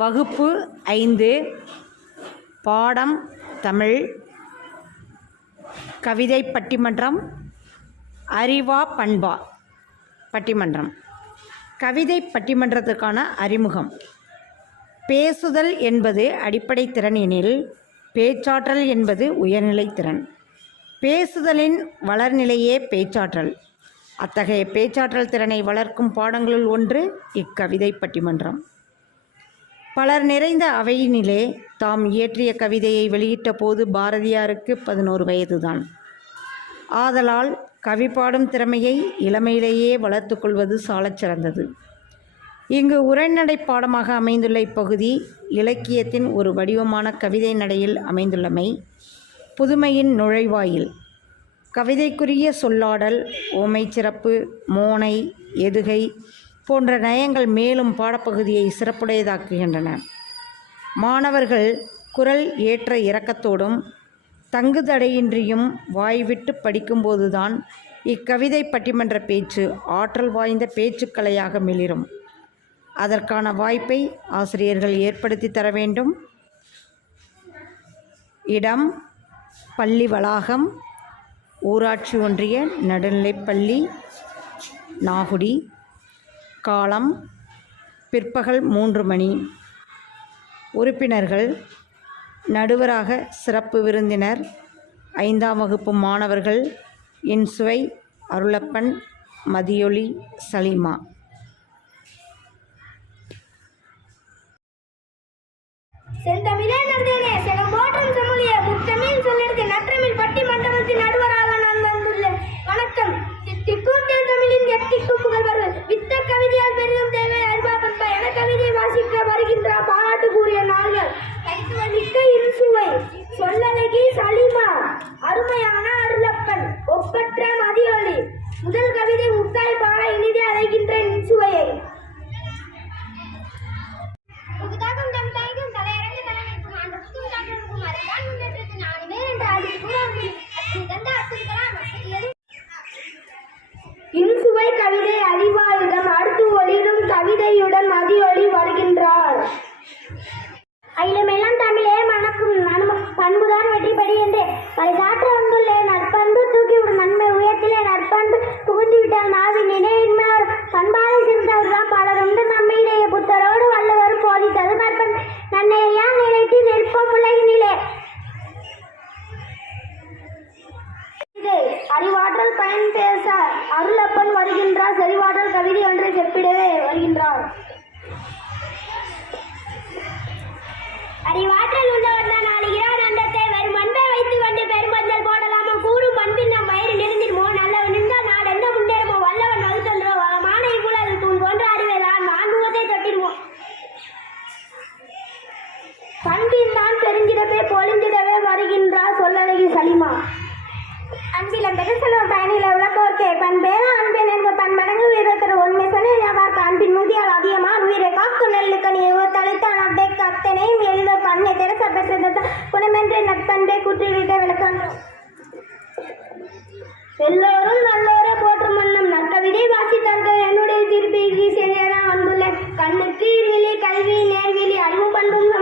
வகுப்பு 5 பாடம் தமிழ். கவிதை பட்டிமன்றம். அறிவா பண்பா பட்டிமன்றம். கவிதை பட்டிமன்றத்துக்கான அறிமுகம். பேசுதல் என்பது அடிப்படை திறன் எனில் பேச்சாற்றல் என்பது உயர்நிலை திறன். பேசுதலின் வளர்நிலையே பேச்சாற்றல். அத்தகைய பேச்சாற்றல் திறனை வளர்க்கும் பாடங்களுள் ஒன்று இக்கவிதை பட்டிமன்றம். பலர் நிறைந்த அவையினிலே தாம் இயற்றிய கவிதையை வெளியிட்ட போது பாரதியாருக்கு 11 வயதுதான். ஆதலால் கவி பாடும் திறமையை இளமையிலேயே வளர்த்து கொள்வது சாலச் சிறந்தது. இங்கு உரைநடை பாடமாக அமைந்துள்ள இப்பகுதி இலக்கியத்தின் ஒரு வடிவமான கவிதை நடையில் அமைந்துள்ளமை புதுமையின் நுழைவாயில். கவிதைக்குரிய சொல்லாடல், ஓமை சிறப்பு, மோனை, எதுகை போன்ற நயங்கள் மேலும் பாடப்பகுதியை சிறப்புடையதாக்குகின்றன. மாணவர்கள் குரல் ஏற்ற இறக்கத்தோடும் தங்குதடையின்றியும் வாய்விட்டு படிக்கும்போதுதான் இக்கவிதை பட்டிமன்ற பேச்சு ஆற்றல் வாய்ந்த பேச்சுக்கலையாக மிளிரும். அதற்கான வாய்ப்பை ஆசிரியர்கள் ஏற்படுத்தி தர வேண்டும். இடம் பள்ளி வளாகம், ஊராட்சி ஒன்றிய நடுநிலைப்பள்ளி, நாகுடி. காலம் பிற்பகல் 3 மணி. உறுப்பினர்கள்: நடுவராக சிறப்பு விருந்தினர் 5ஆம் வகுப்பு மாணவர்கள் இன்சுவை, அருளப்பன், மதியொளி, சலீமா. செந்தமிழே நந்தனே செலம்போற்றும் செம்மொழியே முத்தமிழ் சொல்லெடுத்து நற்றமிழ் பட்டிமன்றத்தின் நடுவராக நான் வந்துள்ளேன். வணக்கம். தித்திக்கும் தமிழின் எத்திக்கும் புகழ்வர் வித்த கவிதையால் பெரிதும் தேவை அறிவா பண்பா என கவிதை வாசிக்க வருகின்றார். பாராட்டு கூறிய நாள்கள் கைத்துவமிக்க இன்சுவை, சொல்லழகி சலீமா, அருமையான அருளப்பன், ஒப்பற்ற மதியொளி. முதல் கவிதை முத்தாய் பாட இனிதே அழைக்கின்ற இன்சுவையை. இன்சுவை கவிதை அறிவாயுதம் அடுத்து ஒளிரும் கவிதையுடன் மதியொளி வருகின்றார். அயிலமெல்லாம் தமிழே மணக்கும் பண்புதான் வெற்றிப்படி என்றே பரிசாற்ற வந்துள்ளே. நற்பண்பு தூக்கிவிடும் நன்மை உயர்த்திலே நற்பண்பு புகுந்துவிட்டால் நாவி நினைவின்மையோர் பண்பாலை சிறந்தவர்தான் பலர் உண்டு நம்மையிலேயே புத்தரோடு வள்ளுவர் போதித்தது நற்பண்பு நன்னையெல்லாம் நினைத்து நெருப்பம் உலகினிலே. அறிவாற்றல் பயன் பேச அருளப்பன் வருகின்றார். செறிவாற்றல் கவிதை ஒன்றை செப்பிடவே வருகின்றார். அறிவாற்றல் உள்ளவர் தான் ஆளுகிறார் அண்டத்தை வெறும் அன்பை வைத்துக் கொண்டு பெரும்பந்தல் போடலாமோ கூறும் பண்பில் நம் வயிறு நெருந்திடுமோ நல்லவன் நின்றால் நாடு எந்த முன்னேறுமோ வல்லவன் வகுத்தன்றோ வளமான இவ்வுலகு தூள் போன்ற அறிவை தான் வான்முகத்தை தொட்டிடுமோ பண்பில் தான் பெருந்திடவே பொழிந்திடவே வருகின்றார். சொல்லழகி சலீமா. அன்பில் அந்த செல்வம் பயனில உலகோர்க்கே பண்பேனா அன்பின் என்ற பன்மடங்கு வீரத்தர் உண்மை சொன்ன பார்க்க அன்பின் முதியால் அதிகமாக உயிரை காக்கும் நெல்லுக்கணியை தலைத்தான் அப்டேக் அத்தனையும் எளிதோ பண்ணை தெரச பெற்றது குணமென்ற நட்பண்பை குற்றிவிட்ட விளக்கன்றோம். எல்லோரும் நல்லோரை போற்றும் வண்ணம் நற்கவிதை வாசித்தார்கள். என்னுடைய திருப்பி செய்தியாக வந்துள்ள கண்ணுக்கு இருவிழி கல்வி நேர்விழி அறிவு பண்பும்